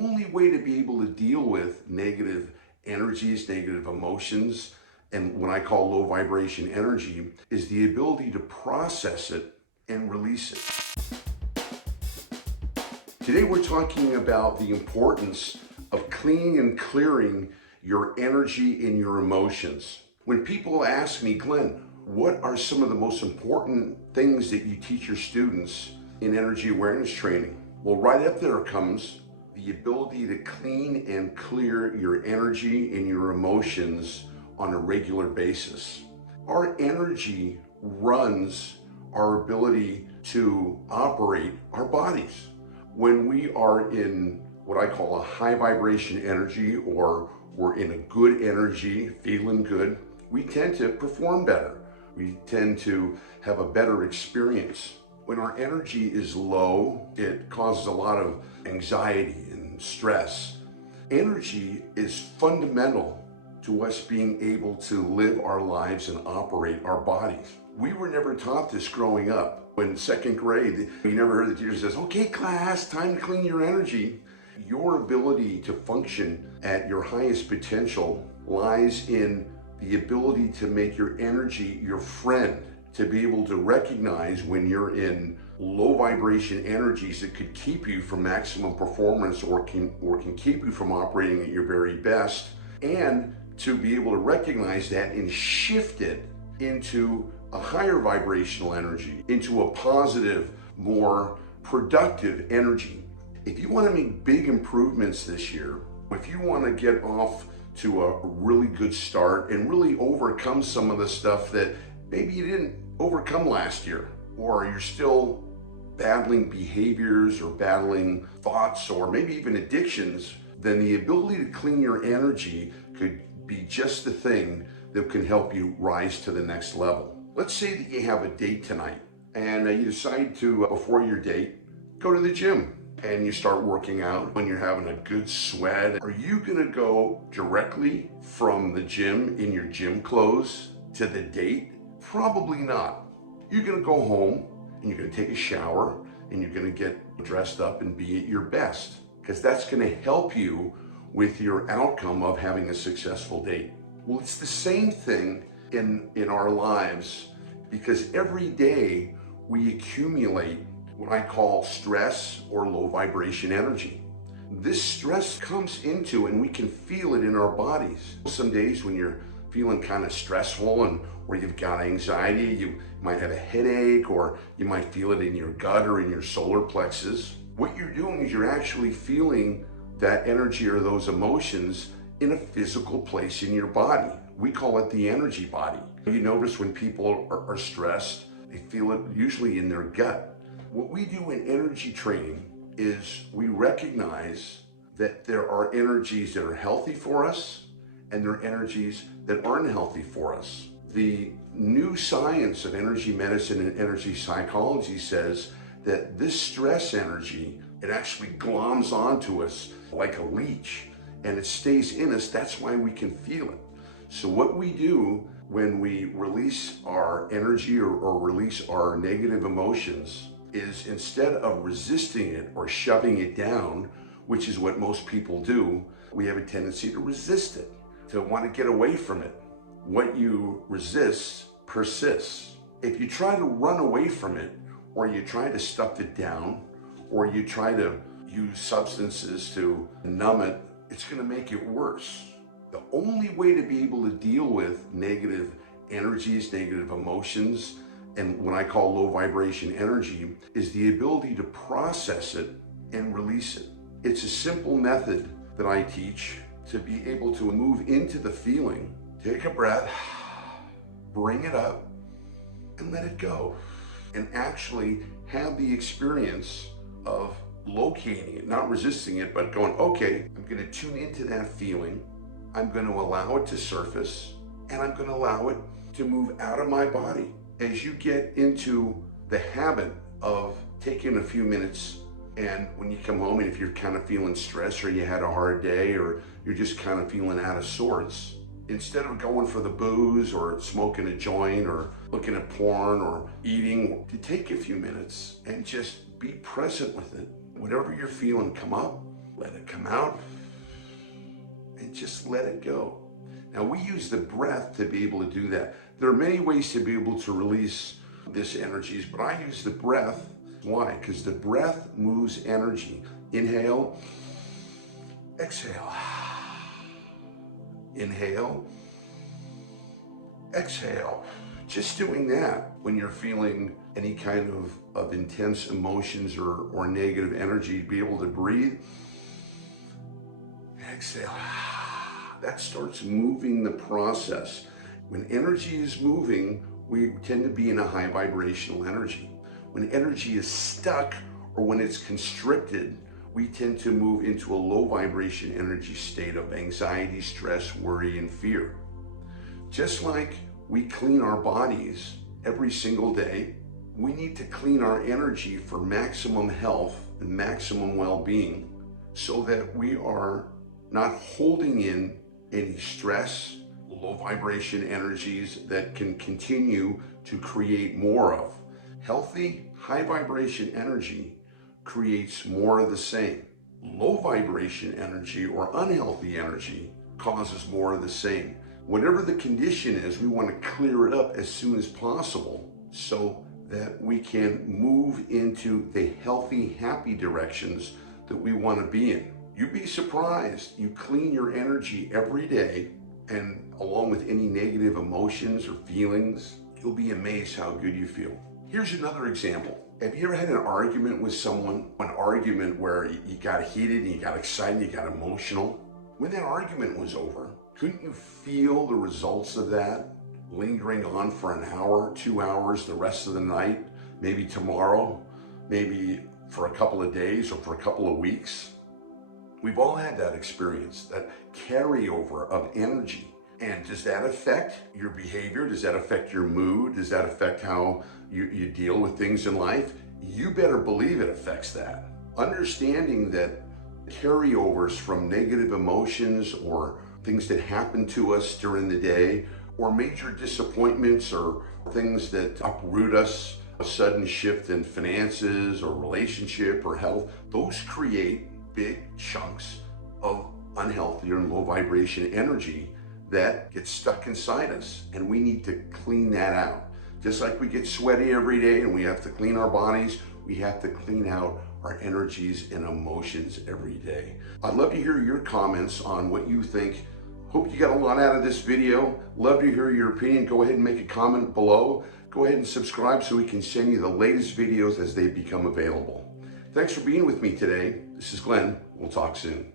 only way to be able to deal with negative energies, negative emotions, and what I call low vibration energy is the ability to process it and release it. Today we're talking about the importance of cleaning and clearing your energy and your emotions. When people ask me, Glenn, what are some of the most important things that you teach your students in energy awareness training? Well, right up there comes the ability to clean and clear your energy and your emotions on a regular basis. Our energy runs our ability to operate our bodies. When we are in what I call a high vibration energy, or we're in a good energy, feeling good, we tend to perform better. We tend to have a better experience. When our energy is low, it causes a lot of anxiety and stress. Energy is fundamental to us being able to live our lives and operate our bodies. We were never taught this growing up. In second grade, you never heard the teacher says, okay class, time to clean your energy. Your ability to function at your highest potential lies in the ability to make your energy your friend, to be able to recognize when you're in low vibration energies that could keep you from maximum performance or can keep you from operating at your very best, and to be able to recognize that and shift it into a higher vibrational energy, into a positive, more productive energy. If you want to make big improvements this year, if you want to get off to a really good start and really overcome some of the stuff that maybe you didn't overcome last year, or you're still battling behaviors or battling thoughts or maybe even addictions, then the ability to clean your energy could be just the thing that can help you rise to the next level. Let's say that you have a date tonight and you decide to, before your date, go to the gym and you start working out when you're having a good sweat. Are you gonna go directly from the gym in your gym clothes to the date? Probably not. You're gonna go home and you're gonna take a shower and you're gonna get dressed up and be at your best, because that's gonna help you with your outcome of having a successful date. Well, it's the same thing in our lives, because every day we accumulate what I call stress or low vibration energy. This stress comes into, and we can feel it in our bodies. Some days when you're feeling kind of stressful and or you've got anxiety, you might have a headache, or you might feel it in your gut or in your solar plexus. What you're doing is you're actually feeling that energy or those emotions in a physical place in your body. We call it the energy body. You notice when people are stressed, they feel it usually in their gut. What we do in energy training is we recognize that there are energies that are healthy for us and there are energies that aren't healthy for us. The new science of energy medicine and energy psychology says that this stress energy, it actually gloms onto us like a leech and it stays in us. That's why we can feel it. So what we do when we release our energy or release our negative emotions is, instead of resisting it or shoving it down, which is what most people do, we have a tendency to resist it, to want to get away from it. What you resist persists. If you try to run away from it, or you try to stuff it down, or you try to use substances to numb it, it's going to make it worse. The only way to be able to deal with negative energies, negative emotions, and what I call low vibration energy is the ability to process it and release it. It's a simple method that I teach to be able to move into the feeling, take a breath, bring it up, and let it go. And actually have the experience of locating it, not resisting it, but going, okay, I'm gonna tune into that feeling. I'm gonna allow it to surface, and I'm gonna allow it to move out of my body. As you get into the habit of taking a few minutes, and when you come home and if you're kind of feeling stressed or you had a hard day or you're just kind of feeling out of sorts, instead of going for the booze or smoking a joint or looking at porn or eating, to take a few minutes and just be present with it. Whatever you're feeling come up, Let it come out and just let it go. Now we use the breath to be able to do that. There are many ways to be able to release this energies, but I use the breath. Why? Because the breath moves energy. Inhale, exhale. Inhale, exhale. Just doing that when you're feeling any kind of intense emotions or negative energy, be able to breathe. Exhale. That starts moving the process. When energy is moving, we tend to be in a high vibrational energy. When energy is stuck or when it's constricted, we tend to move into a low vibration energy state of anxiety, stress, worry, and fear. Just like we clean our bodies every single day, we need to clean our energy for maximum health and maximum well-being so that we are not holding in any stress, low vibration energies that can continue to create more of. Healthy, high vibration energy creates more of the same. Low vibration energy or unhealthy energy causes more of the same. Whatever the condition is, we want to clear it up as soon as possible so that we can move into the healthy, happy directions that we want to be in. You'd be surprised. You clean your energy every day, and along with any negative emotions or feelings, you'll be amazed how good you feel. Here's another example. Have you ever had an argument with someone? An argument where you got heated, and you got excited, you got emotional? When that argument was over, couldn't you feel the results of that lingering on for an hour, 2 hours, the rest of the night, maybe tomorrow, maybe for a couple of days or for a couple of weeks? We've all had that experience, that carryover of energy. And does that affect your behavior? Does that affect your mood? Does that affect how you deal with things in life? You better believe it affects that. Understanding that carryovers from negative emotions or things that happen to us during the day, or major disappointments or things that uproot us, a sudden shift in finances or relationship or health, those create big chunks of unhealthy or low vibration energy that gets stuck inside us, and we need to clean that out. Just like we get sweaty every day and we have to clean our bodies, we have to clean out our energies and emotions every day. I'd love to hear your comments on what you think. Hope you got a lot out of this video. Love to hear your opinion. Go ahead and make a comment below. Go ahead and subscribe so we can send you the latest videos as they become available. Thanks for being with me today. This is Glenn. We'll talk soon.